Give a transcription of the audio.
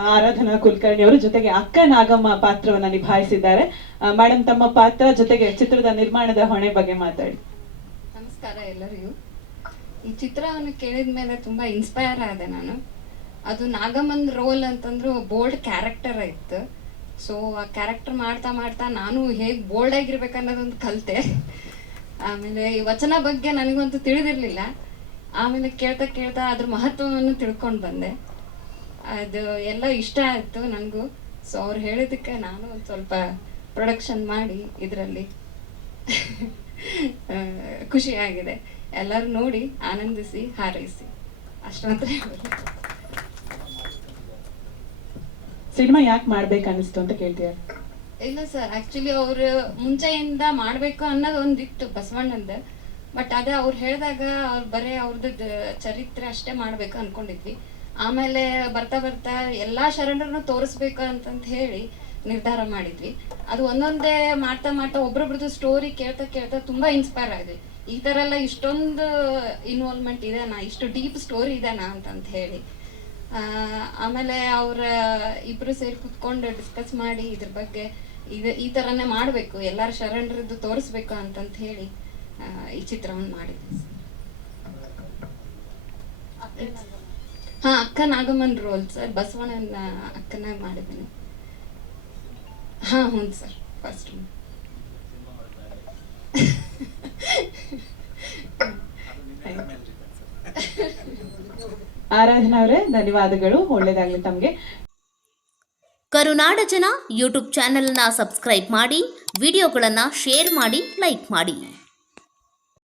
ಆರಾಧನಾ ಕುಲಕರ್ಣಿ ಅವರು ಜೊತೆಗೆ ಅಕ್ಕ ನಾಗಮ್ಮ ಪಾತ್ರವನ್ನ ನಿಭಾಯಿಸಿದ್ದಾರೆ. ಮೇಡಮ್ ತಮ್ಮ ಪಾತ್ರ ಜೊತೆಗೆ ಚಿತ್ರದ ನಿರ್ಮಾಣದ ಹೊಣೆ ಬಗ್ಗೆ ಮಾತಾಡಿ. ನಮಸ್ಕಾರ ಎಲ್ಲರಿಗೂ. ಈ ಚಿತ್ರವನ್ನು ಕೇಳಿದ ಮೇಲೆ ತುಂಬಾ ಇನ್ಸ್ಪೈರ್ ಆದೆ ನಾನು. ಅದು ನಾಗಮ್ಮನ್ ರೋಲ್ ಅಂತಂದ್ರು ಬೋಲ್ಡ್ ಕ್ಯಾರೆಕ್ಟರ್ ಇತ್ತು. ಸೊ ಆ ಕ್ಯಾರೆಕ್ಟರ್ ಮಾಡ್ತಾ ಮಾಡ್ತಾ ನಾನು ಹೇಗೆ ಬೋಲ್ಡ್ ಆಗಿರ್ಬೇಕನ್ನೋದೊಂದು ಕಲಿತೆ. ಆಮೇಲೆ ಈ ವಚನ ಬಗ್ಗೆ ನನಗಂತೂ ತಿಳಿದಿರ್ಲಿಲ್ಲ. ಆಮೇಲೆ ಕೇಳ್ತಾ ಕೇಳ್ತಾ ಅದ್ರ ಮಹತ್ವವನ್ನು ತಿಳ್ಕೊಂಡು ಬಂದೆ. ಅದು ಎಲ್ಲ ಇಷ್ಟ ಆಯ್ತು ನನಗೂ. ಸೊ ಅವ್ರು ಹೇಳಿದ್ದಕ್ಕೆ ನಾನು ಒಂದು ಸ್ವಲ್ಪ ಪ್ರೊಡಕ್ಷನ್ ಮಾಡಿ ಇದರಲ್ಲಿ. ಖುಷಿಯಾಗಿದೆ ಎಲ್ಲರೂ ನೋಡಿ ಆನಂದಿಸಿ ಹಾರೈಸಿ. ಅಷ್ಟು ಮಾತ್ರ. ಸಿನಿಮಾ ಯಾಕೆ ಮಾಡ್ಬೇಕು ಅನಿಸ್ತು ಅಂತ ಕೇಳ್ತೀರಾ ಇಲ್ಲ ಸರ್ ಆಕ್ಚುಲಿ ಅವರು ಮುಂಚೆಯಿಂದ ಮಾಡಬೇಕು ಅನ್ನೋದು ಒಂದಿತ್ತು ಬಸವಣ್ಣಂದ. ಬಟ್ ಅದೇ ಅವ್ರು ಹೇಳಿದಾಗ ಅವ್ರು ಬರೀ ಅವ್ರದ್ದು ಚರಿತ್ರೆ ಅಷ್ಟೇ ಮಾಡಬೇಕು ಅನ್ಕೊಂಡಿದ್ವಿ. ಆಮೇಲೆ ಬರ್ತಾ ಬರ್ತಾ ಎಲ್ಲಾ ಶರಣರನ್ನು ತೋರಿಸ್ಬೇಕು ಅಂತಂತ ಹೇಳಿ ನಿರ್ಧಾರ ಮಾಡಿದ್ವಿ. ಅದು ಒಂದೊಂದೇ ಮಾಡ್ತಾ ಮಾಡ್ತಾ ಒಬ್ರೊಬ್ರದ್ದು ಸ್ಟೋರಿ ಕೇಳ್ತಾ ಕೇಳ್ತಾ ತುಂಬಾ ಇನ್ಸ್ಪೈರ್ ಆದ್ವಿ ಈ ತರ ಎಲ್ಲ ಇಷ್ಟೊಂದು ಇನ್ವಾಲ್ವ್ಮೆಂಟ್ ಇದೆನಾ? ಇಷ್ಟು ಡೀಪ್ ಸ್ಟೋರಿ ಇದೆನಾ ಅಂತಂತ ಹೇಳಿ. ಆಮೇಲೆ ಅವ್ರ ಇಬ್ರು ಸೇರಿ ಕುತ್ಕೊಂಡು ಡಿಸ್ಕಸ್ ಮಾಡಿ ಇದ್ರ ಬಗ್ಗೆ ಇದು ಈ ತರನೇ ಮಾಡ್ಬೇಕು ಎಲ್ಲಾರ ಶರಣರದ್ದು ತೋರಿಸ್ಬೇಕು ಅಂತಂತ ಹೇಳಿ ಈ ಚಿತ್ರವನ್ನು ಮಾಡಿದ್ವಿ. ಹಾ ಅಕ್ಕ ನಾಗಮ್ಮನ್ ರೋಲ್ ಸರ್ ಬಸವಣ್ಣನ ಅಕ್ಕನಾಗಿ ಮಾಡಿದ್ದೀನಿ. ಹಾ ಹ್ಞೂ ಸರ್ ಫಸ್ಟ್ ಆರಾಧನಾ ಅವರೇ ಧನ್ಯವಾದಗಳು. ಒಳ್ಳೇದಾಗ್ಲಿ ತಮ್ಗೆ. ಕರುನಾಡ ಜನ ಯೂಟ್ಯೂಬ್ ಚಾನೆಲ್ನ ಸಬ್ಸ್ಕ್ರೈಬ್ ಮಾಡಿ ವಿಡಿಯೋಗಳನ್ನು ಶೇರ್ ಮಾಡಿ ಲೈಕ್ ಮಾಡಿ.